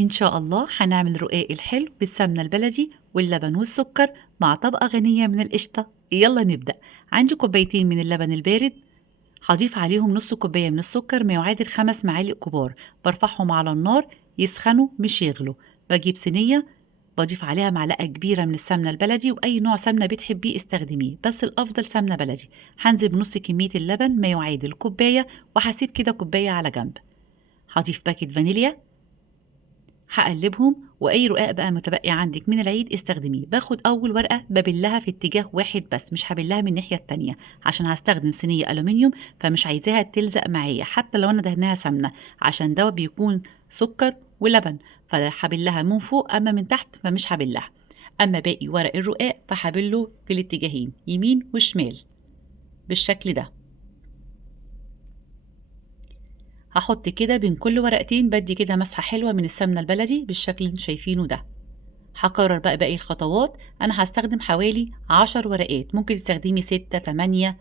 إن شاء الله هنعمل رقاق الحلو بالسمنة البلدي واللبن والسكر مع طبقة غنية من القشطة. يلا نبدأ. عندي كوبايتين من اللبن البارد، هضيف عليهم نص كوباية من السكر ما يعادل 5 معالق كبار. برفعهم على النار يسخنوا مش يغلوا. بجيب صينية بضيف عليها معلقة كبيرة من السمنة البلدي، وأي نوع سمنة بتحبيه استخدميه، بس الأفضل سمنة بلدي. هنزل بنص كمية اللبن ما يعادل كوباية، وهسيب كده كوباية على جنب. هضيف باكت فانيليا، هقلبهم، واي رقاق بقى متبقي عندك من العيد استخدميه. باخد اول ورقه ببلها في اتجاه واحد بس، مش هبلها من الناحيه التانية عشان هستخدم صينيه الومنيوم، فمش عايزاها تلزق معايا حتى لو انا دهناها سمنه، عشان ده بيكون سكر ولبن، فهبلها من فوق، اما من تحت فمش هبلها. اما باقي ورق الرقاق فهبله في الاتجاهين يمين وشمال بالشكل ده. هحط كده بين كل ورقتين، بدي كده مسحه حلوه من السمنه البلدي بالشكل اللي انتوا شايفينه ده. هكرر بقى باقي الخطوات. أنا هستخدم حوالي 10 ورقات، ممكن تستخدمي 6 8،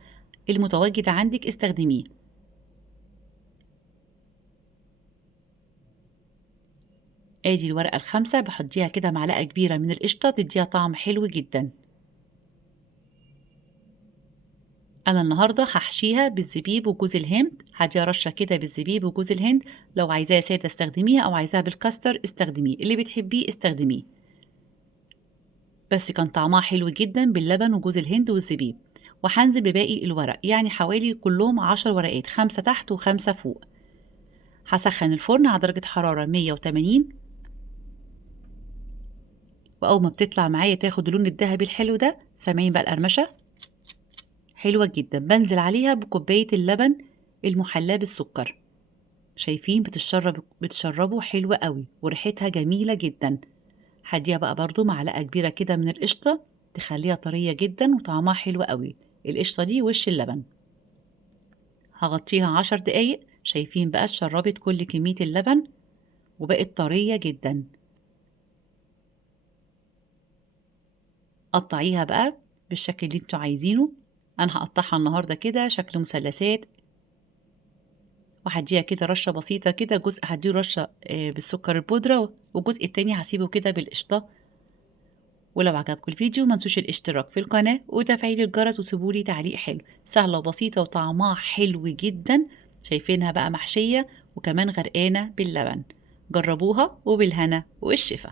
المتواجد عندك استخدميه. ادي الورقة الخامسة، بحطيها كده معلقة كبيرة من القشطة تديها طعم حلو جدا. أنا النهاردة هحشيها بالزبيب وجوز الهند، هديها رشة كده بالزبيب وجوز الهند. لو عايزاها سادة استخدميها، أو عايزاها بالكاستر استخدميه، اللي بتحبيه استخدميه. بس كان طعمها حلو جدا باللبن وجوز الهند والزبيب. وهنزل بباقي الورق، يعني حوالي كلهم 10 ورقات، 5 تحت و5 فوق. هسخن الفرن على درجة حرارة 180، وأول ما بتطلع معايا تاخد اللون الذهبي الحلو ده، سامعين بقى القرمشة حلوة جدا، بنزل عليها بكوباية اللبن المحلاه بالسكر. شايفين بتشربه حلوة قوي وريحتها جميلة جدا. هديها بقى برضو معلقة كبيرة كده من القشطة تخليها طرية جدا وطعمها حلو قوي. القشطة دي وش اللبن. هغطيها 10 دقايق. شايفين بقى اتشربت كل كمية اللبن وبقت طرية جدا. قطعيها بقى بالشكل اللي انتوا عايزينه. انا هقطعها النهارده كده شكل مثلثات، وهديها كده رشه بسيطه كده، جزء هديه رشه بالسكر البودره، والجزء التاني هسيبه كده بالقشطه. ولو عجبكم الفيديو ما تنسوش الاشتراك في القناه وتفعيل الجرس، وسيبولي تعليق حلو. سهله وبسيطه وطعمها حلو جدا. شايفينها بقى محشيه وكمان غرقانه باللبن. جربوها وبالهنا والشفا.